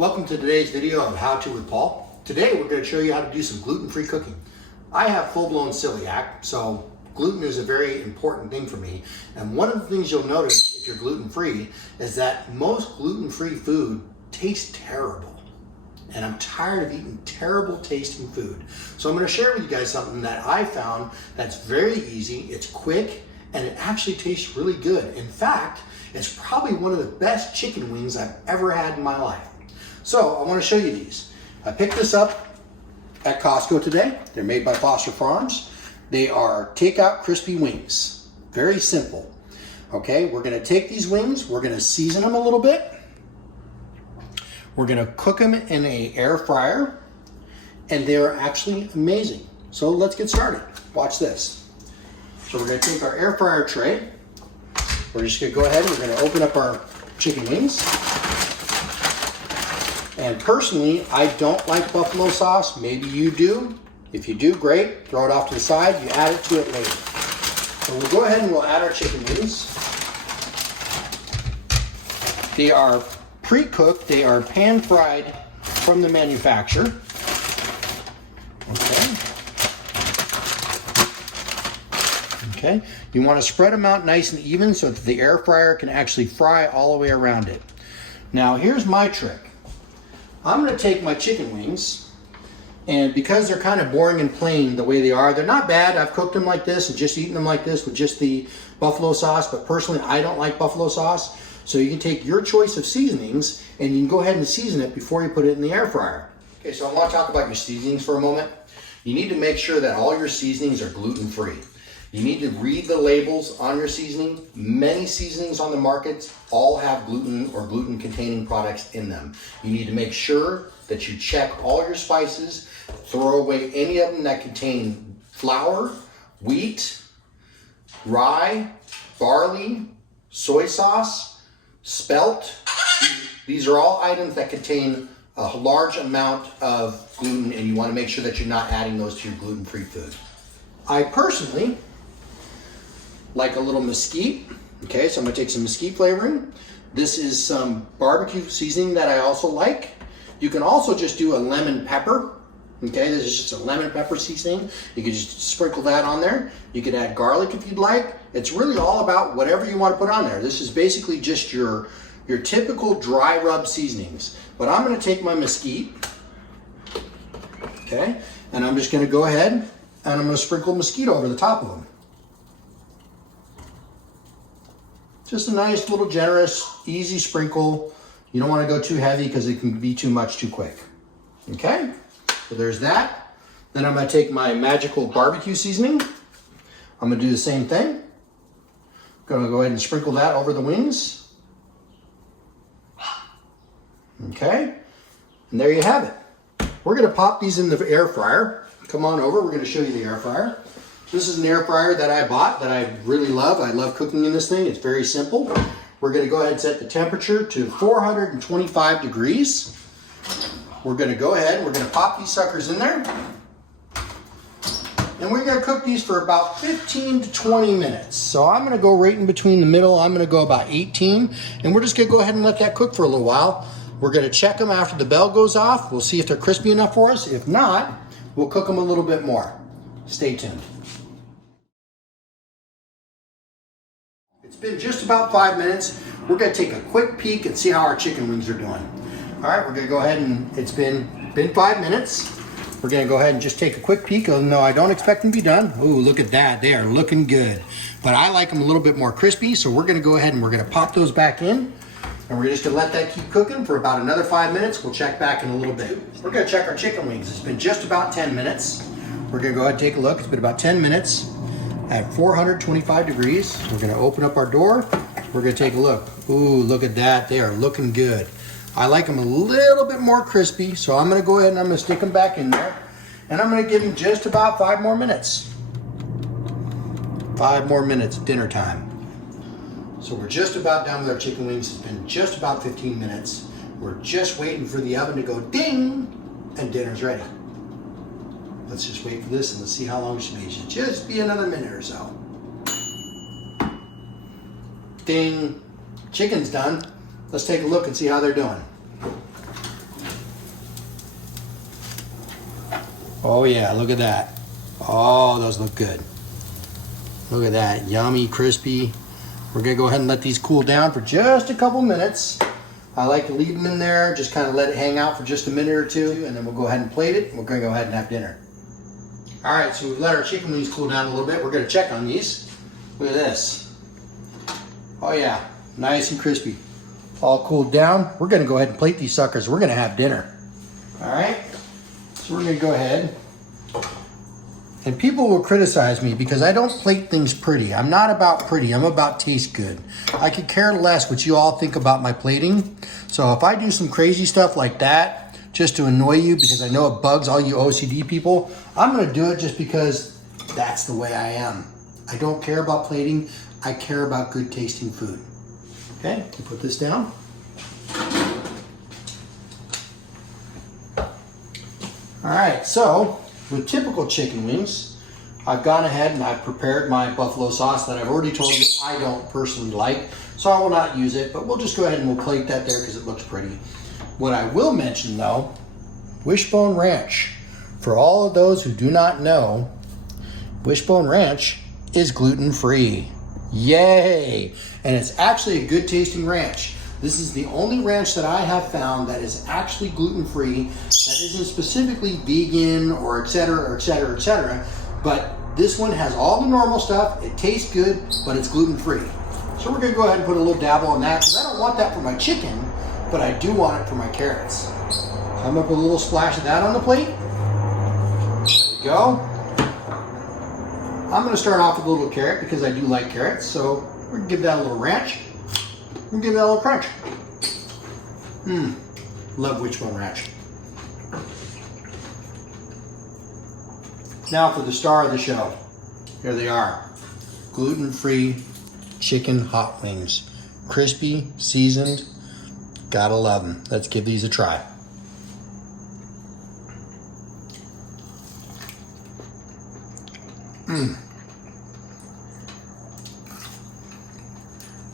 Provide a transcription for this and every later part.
Welcome to today's video of How To with Paul. Today we're going to show you how to do some gluten-free cooking. I have full-blown celiac, so gluten is a very important thing for me. And one of the things you'll notice if you're gluten-free is that most gluten-free food tastes terrible. And I'm tired of eating terrible tasting food. So I'm going to share with you guys something that I found that's very easy, it's quick, and it actually tastes really good. In fact, it's probably one of the best chicken wings I've ever had in my life. So I want to show you these. I picked this up at Costco today. They're made by Foster Farms. They are takeout crispy wings. Very simple. Okay, we're going to take these wings, we're going to season them a little bit. We're going to cook them in an air fryer, and they're actually amazing. So let's get started. Watch this. So we're going to take our air fryer tray. We're just going to go ahead and we're going to open up our chicken wings. And personally, I don't like buffalo sauce. Maybe you do. If you do, great. Throw it off to the side. You add it to it later. So we'll go ahead and we'll add our chicken wings. They are pre-cooked. They are pan-fried from the manufacturer. Okay. You want to spread them out nice and even so that the air fryer can actually fry all the way around it. Now, here's my trick. I'm going to take my chicken wings, and because they're kind of boring and plain the way they are, they're not bad. I've cooked them like this and just eaten them like this with just the buffalo sauce, but personally I don't like buffalo sauce. So you can take your choice of seasonings and you can go ahead and season it before you put it in the air fryer. Okay, so I want to talk about your seasonings for a moment. You need to make sure that all your seasonings are gluten-free. You need to read the labels on your seasoning. Many seasonings on the market all have gluten or gluten-containing products in them. You need to make sure that you check all your spices, throw away any of them that contain flour, wheat, rye, barley, soy sauce, spelt. These are all items that contain a large amount of gluten, and you want to make sure that you're not adding those to your gluten-free food. I personally like a little mesquite. Okay, so I'm gonna take some mesquite flavoring. This is some barbecue seasoning that I also like. You can also just do a lemon pepper. Okay, this is just a lemon pepper seasoning. You can just sprinkle that on there. You could add garlic if you'd like. It's really all about whatever you want to put on there. This is basically just your typical dry rub seasonings. But I'm gonna take my mesquite, okay, and I'm just gonna go ahead and I'm gonna sprinkle mesquite over the top of them. Just a nice little generous, easy sprinkle. You don't want to go too heavy because it can be too much too quick. Okay, so there's that. Then I'm going to take my magical barbecue seasoning. I'm going to do the same thing. I'm going to go ahead and sprinkle that over the wings. Okay, and there you have it. We're going to pop these in the air fryer. Come on over, we're going to show you the air fryer. This is an air fryer that I bought that I really love. I love cooking in this thing. It's very simple. We're going to go ahead and set the temperature to 425 degrees. We're going to go ahead, we're going to pop these suckers in there. And we're going to cook these for about 15 to 20 minutes. So I'm going to go right in between the middle. I'm going to go about 18. And we're just going to go ahead and let that cook for a little while. We're going to check them after the bell goes off. We'll see if they're crispy enough for us. If not, we'll cook them a little bit more. Stay tuned. It's been just about 5 minutes. We're going to take a quick peek and see how our chicken wings are doing. All right, we're going to go ahead and it's been 5 minutes. We're going to go ahead and just take a quick peek. Oh, no, I don't expect them to be done. Ooh, look at that. They are looking good. But I like them a little bit more crispy, so we're going to go ahead and we're going to pop those back in. And we're just going to let that keep cooking for about another 5 minutes. We'll check back in a little bit. We're going to check our chicken wings. It's been just about 10 minutes. We're going to go ahead and take a look. It's been about 10 minutes. At 425 degrees, we're going to open up our door. We're going to take a look. Ooh, look at that. They are looking good. I like them a little bit more crispy, so I'm going to go ahead and I'm going to stick them back in there. And I'm going to give them just about 5 more minutes. 5 more minutes, dinner time. So we're just about done with our chicken wings. It's been just about 15 minutes. We're just waiting for the oven to go ding, and dinner's ready. Let's just wait for this and let's see how long it should be. It should just be another minute or so. Ding. Chicken's done. Let's take a look and see how they're doing. Oh yeah, look at that. Oh, those look good. Look at that, yummy, crispy. We're gonna go ahead and let these cool down for just a couple minutes. I like to leave them in there, just kind of let it hang out for just a minute or two, and then we'll go ahead and plate it. We're gonna go ahead and have dinner. All right, so we've let our chicken wings cool down a little bit. We're gonna check on these. Look at this. Oh yeah, nice and crispy. All cooled down. We're gonna go ahead and plate these suckers. We're gonna have dinner. All right, so we're gonna go ahead. And people will criticize me because I don't plate things pretty. I'm not about pretty, I'm about taste good. I could care less what you all think about my plating. So if I do some crazy stuff like that, just to annoy you because I know it bugs all you OCD people, I'm gonna do it just because that's the way I am. I don't care about plating, I care about good tasting food. Okay, you put this down. All right, so with typical chicken wings, I've gone ahead and I've prepared my buffalo sauce that I've already told you I don't personally like, so I will not use it, but we'll just go ahead and we'll plate that there because it looks pretty. What I will mention though, Wishbone Ranch. For all of those who do not know, Wishbone Ranch is gluten-free. Yay! And it's actually a good tasting ranch. This is the only ranch that I have found that is actually gluten-free, that isn't specifically vegan or et cetera, et cetera, et cetera. But this one has all the normal stuff. It tastes good, but it's gluten-free. So we're gonna go ahead and put a little dabble on that because I don't want that for my chicken, but I do want it for my carrots. So I'm gonna put a little splash of that on the plate. There we go. I'm gonna start off with a little carrot because I do like carrots. So we're gonna give that a little ranch. We'll give that a little crunch. Love Wishbone Ranch. Now for the star of the show. Here they are. Gluten-free chicken hot wings. Crispy, seasoned. Gotta love them. Let's give these a try.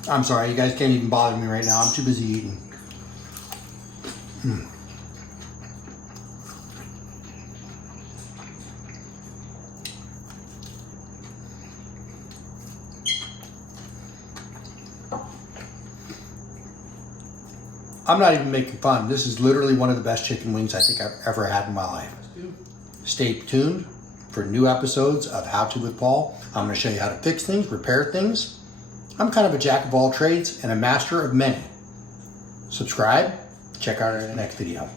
I'm sorry, you guys can't even bother me right now. I'm too busy eating. I'm not even making fun. This is literally one of the best chicken wings I think I've ever had in my life. Stay tuned for new episodes of How To with Paul. I'm going to show you how to fix things, repair things. I'm kind of a jack of all trades and a master of many. Subscribe. Check out our next video.